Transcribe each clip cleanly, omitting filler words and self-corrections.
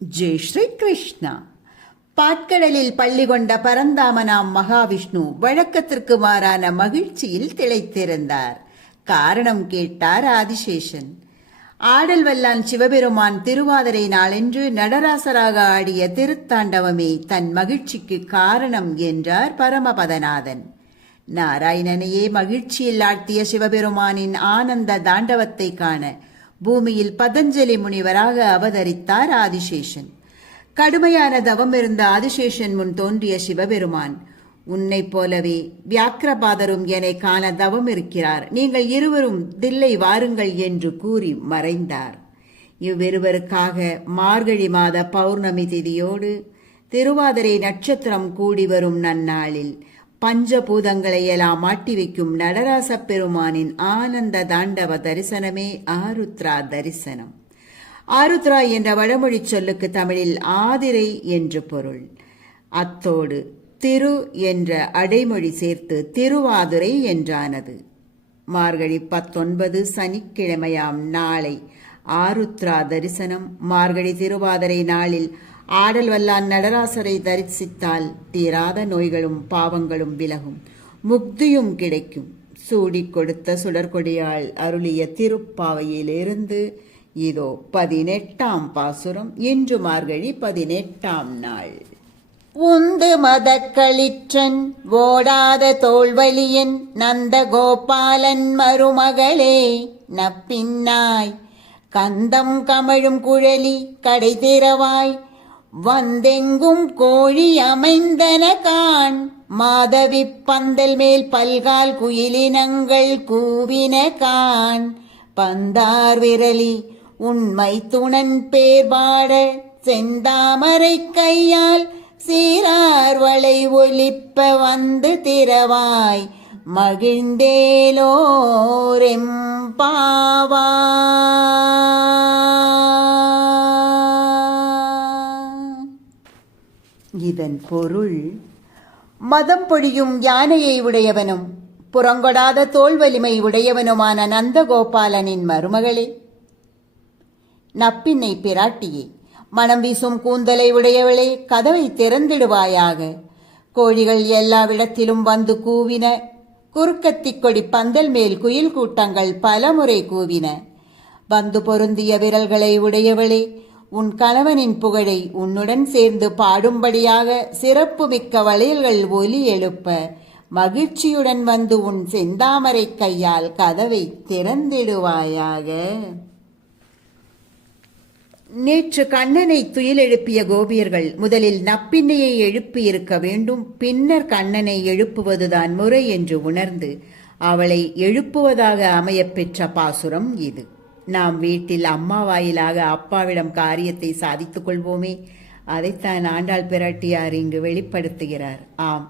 ஜெய் ஸ்ரீ கிருஷ்ணா. பாட்கடலில் பள்ளி கொண்ட பரந்தாமனாம் மகாவிஷ்ணு வழக்கத்திற்கு மாறான மகிழ்ச்சியில் திளைத்திருந்தார். காரணம் கேட்டார் ஆதிசேஷன். ஆடல் வல்லான் சிவபெருமான் திருவாதிரை நாளென்று நடராசராக ஆடிய திருத்தாண்டவமே தன் மகிழ்ச்சிக்கு காரணம் என்றார் பரமபதநாதன். நாராயணனையே மகிழ்ச்சியில் ஆழ்த்திய சிவபெருமானின் ஆனந்த தாண்டவத்தை காண பூமியில் பதஞ்சலி முனிவராக அவதரித்தார் ஆதிசேஷன். கடுமையான தவம் இருந்த ஆதிசேஷன் முன் தோன்றிய சிவபெருமான், உன்னை போலவே வியாக்கிரபாதரும் என்னை காண தவம் இருக்கிறார், நீங்கள் இருவரும் தில்லை வாருங்கள் என்று கூறி மறைந்தார். இவ்விருவருக்காக மார்கழி மாத பௌர்ணமி திதியோடு திருவாதிரை நட்சத்திரம் கூடி வரும் நன்னாளில் பஞ்சபூதங்களை எல்லாம் மாட்டி வைக்கும் நடராச பெருமானின் ஆனந்த தாண்டவ தரிசனமே ஆருத்ரா தரிசனம். ஆருத்ரா என்ற வடமொழி சொல்லுக்கு தமிழில் ஆதிரை என்று பொருள். அத்தோடு திரு என்ற அடைமொழி சேர்த்து திருவாதுரை என்றானது. மார்கழி 19 சனிக்கிழமையாம் நாளை ஆருத்ரா தரிசனம். மார்கழி திருவாதிரை நாளில் ஆடல் வல்லான் நடராசரை தரிசித்தால் தீராத நோய்களும் பாவங்களும் விலகும், முக்தியும் கிடைக்கும். சூடிக் கொடுத்த சுடற்கொடியால் அருளிய திருப்பாவையிலிருந்து இதோ 18ஆம் பாசுரம். இன்று மார்கழி 18ஆம் நாள். உந்து மதக்களிற்றன் ஓடாத தோல்வலியன் நந்த கோபாலன் மருமகளே நப்பின்னாய், கந்தம் கமழும் குழலி கடை திறவாய், வந்தெங்கும் கோழி அமைந்தன காண், மாதவி பந்தல் மேல் பல்கால் குயிலினங்கள் கூவின காண், பந்தார் விரலி உண்மை துணன் பேர் பாட, செந்தாமரை கையால் சீரார் வளை ஒலிப்ப வந்து திறவாய், மகிழ்ந்தேலோரெம்பாவா. இதன் பொருள், மதம் பொழியும் யானையை உடையவனும் புறங்கொடாத தோல் வலிமை உடையவனுமான நந்தகோபாலனின் மருமகளே, நப்பின்னை பிராட்டியே, மனம் வீசும் கூந்தலை உடையவளே, கதவை திறந்திடுவாயாக. கோழிகள் எல்லாவிடத்திலும் வந்து கூவின, குறுக்கத்திக் கொடி பந்தல் மேல் குயில் கூட்டங்கள் பலமுறை கூவின. வந்து பொருந்திய விரல்களை உடையவளே, உன் கணவனின் புகழை உன்னுடன் சேர்ந்து பாடும்படியாக சிறப்பு மிக்க வளையல்கள் ஒலி எழுப்ப, மகிழ்ச்சியுடன் வந்து உன் செந்தாமரை கையால் கதவை திறந்திடுவாயாக. நேற்று கண்ணனை துயில் எழுப்பிய கோபியர்கள் முதலில் நப்பின்னையை எழுப்பியிருக்க வேண்டும், பின்னர் கண்ணனை எழுப்புவதுதான் முறை என்று உணர்ந்து அவளை எழுப்புவதாக அமையப்பெற்ற பாசுரம் இது. நாம் வீட்டில் அம்மா வாயிலாக அப்பாவிடம் காரியத்தை சாதித்துக் கொள்வோமே, அதைத்தான் ஆண்டாள் பிராட்டியார் இங்கு வெளிப்படுத்துகிறார். ஆம்,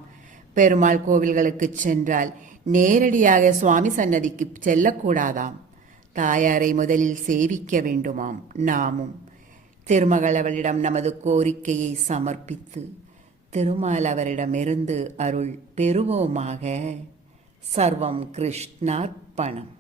பெருமாள் கோவில்களுக்கு சென்றால் நேரடியாக சுவாமி சன்னதிக்கு செல்லக்கூடாதாம். தாயாரை முதலில் சேவிக்க வேண்டுமாம். நாமும் திருமகள் அவளிடம் நமது கோரிக்கையை சமர்ப்பித்து திருமால் அவரிடமிருந்து அருள் பெறுவோமாக. சர்வம் கிருஷ்ணார்ப்பணம்.